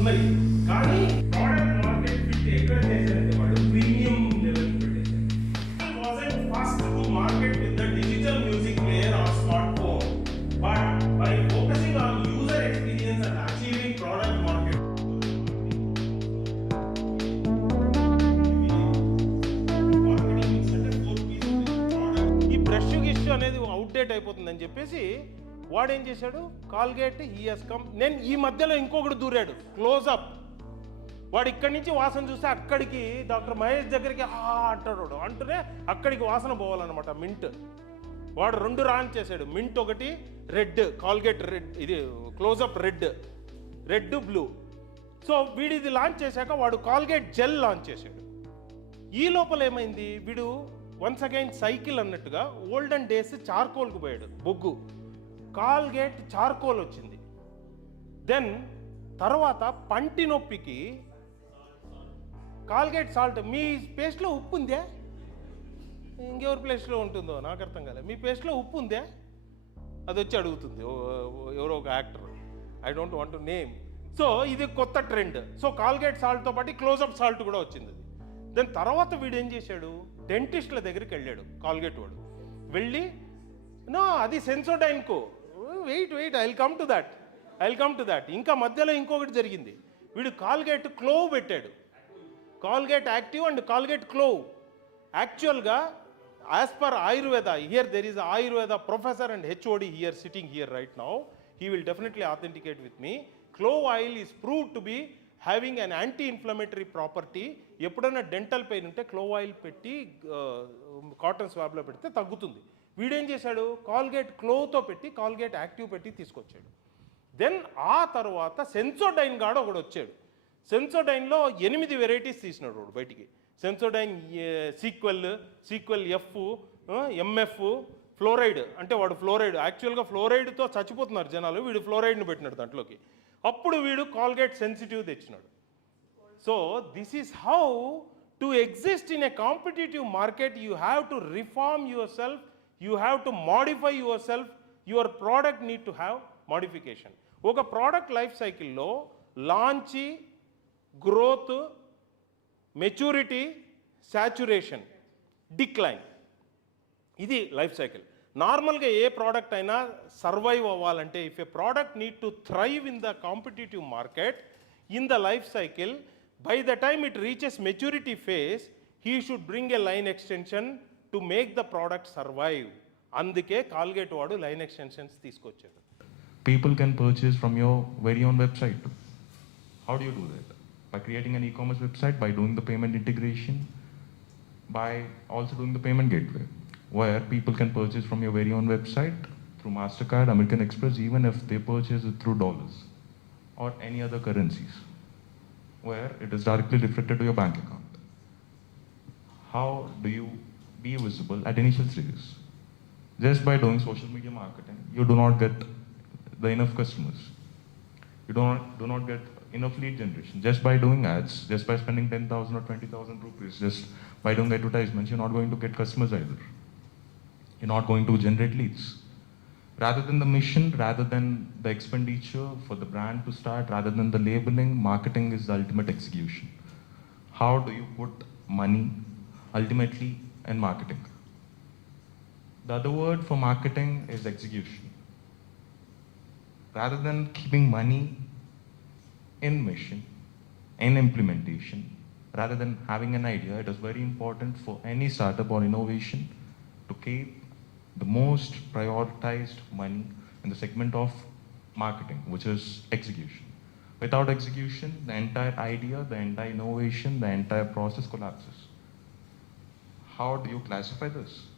ఉన్నది కానీ product market fit ఎక్కడ చేశారంటే వాళ్ళు premium level to market with digital music player or smart phone but by focusing on user experience and achieving product market అనేది outdate అయిపోతుందని చెప్పేసి వాడేం చేశాడు? కాల్గేట్ ఈఎస్ కమ్ నేను ఈ మధ్యలో ఇంకొకటి దూరాడు. క్లోజ్అప్ వాడు ఇక్కడి నుంచి వాసన చూస్తే అక్కడికి డాక్టర్ మహేష్ దగ్గరికి ఆ అంటాడు వాడు. అంటూనే అక్కడికి వాసన పోవాలన్నమాట. మింట్ వాడు రెండు రాన్ చేశాడు. మింట్ ఒకటి రెడ్ కాల్గేట్ రెడ్ ఇది Closeup red red blue so వీడిది లాంచ్ చేశాక వాడు కాల్గేట్ జెల్ లాంచ్ చేశాడు. ఈ లోపల ఏమైంది? వీడు వన్స్ అగైన్ సైకిల్ అన్నట్టుగా ఓల్డెన్ డేస్ చార్కోల్కి పోయాడు. బొగ్గు. కాల్గేట్ చార్కోల్ వచ్చింది. దెన్ తర్వాత పంటి నొప్పికి కాల్గేట్ సాల్ట్ మీ పేస్ట్లో ఉప్పు ఉందే? ఇంకెవరి ప్లేస్లో ఉంటుందో? నాకు అర్థం కాలేదు మీ పేస్ట్లో ఉప్పు ఉందే? అది వచ్చి అడుగుతుంది. ఓ- ఓ- ఎవరో ఒక actor. I don't want to name so ఇది కొత్త ట్రెండ్. సో కాల్గేట్ సాల్ట్తో పాటు క్లోజప్ సాల్ట్ కూడా వచ్చింది అది. దాని తర్వాత వీడు ఏం చేశాడు? డెంటిస్ట్ల దగ్గరికి వెళ్ళాడు కాల్గేట్ వాడు. వెళ్ళి నో అది సెన్సోడైన్కు. Wait wait I come to that I come to that ఇంకా మధ్యలో ఇంకొకటి జరిగింది. వీడు కాల్గేట్ క్లోవ్ పెట్టాడు. Colgate active and Colgate clove. యాక్చువల్గా as per Ayurveda here there is Ayurveda professor and HOD here sitting here right now he will definitely authenticate with me clove oil is prove to be having an anti inflammatory property ఎప్పుడైనా dental pain ఉంటే clove oil పెట్టి uh, cotton స్వాబ్లో పెడితే తగ్గుతుంది. వీడేం చేశాడు? Colgate క్లోతో పెట్టి Colgate active పెట్టి తీసుకొచ్చాడు. దెన్ ఆ తర్వాత సెన్సోడైన్ గాడు ఒకడు వచ్చాడు. సెన్సోడైన్లో ఎనిమిది వెరైటీస్ తీసినాడు వాడు బయటికి. Sensodyne sequel sequel F MF fluoride అంటే వాడు ఫ్లోరైడ్ యాక్చువల్గా ఫ్లోరైడ్తో చచ్చిపోతున్నారు జనాలు. వీడు ఫ్లోరైడ్ని పెట్టినాడు దాంట్లోకి. అప్పుడు వీడు కాల్గేట్ సెన్సిటివ్ తెచ్చినాడు. So this is how to exist in a competitive market you have to reform your self you have to modify your self your product need to have modification ఒక ప్రోడక్ట్ లైఫ్ సైకిల్లో launch growth maturity saturation decline ఇది life cycle నార్మల్గా ఏ product అయినా survive అవ్వాలంటే if a product need to thrive in the competitive market in the life cycle by the time it reaches maturity phase he should bring a line extension To make the product survive అందుకే Colgate వాడు line extensions తీసుకొచ్చాడు people can purchase from your very own website. How do you do that? By creating an e-commerce website, by doing the payment integration, by also doing the payment gateway, where people can purchase from your very own website through MasterCard, American Express, even if they purchase it through dollars or any other currencies, where it is directly reflected to your bank account. How do you be visible at initial stages? Just by doing social media marketing, you do not get the enough customers. You do not, do not get enough lead generation. Just by doing ads, just by spending 10,000 or 20,000 rupees, just by doing advertisements, you're not going to get customers either. You're not going to generate leads. Rather than the mission, rather than the expenditure for the brand to start, rather than the labeling, marketing is the ultimate execution. How do you put money ultimately in marketing? The other word for marketing is execution. Rather than keeping money in mission, in implementation, rather than having an idea, it is very important for any startup or innovation to keep the most prioritized money in the segment of marketing, which is execution. Without execution, the entire idea, the entire innovation, the entire process collapses. How do you classify this?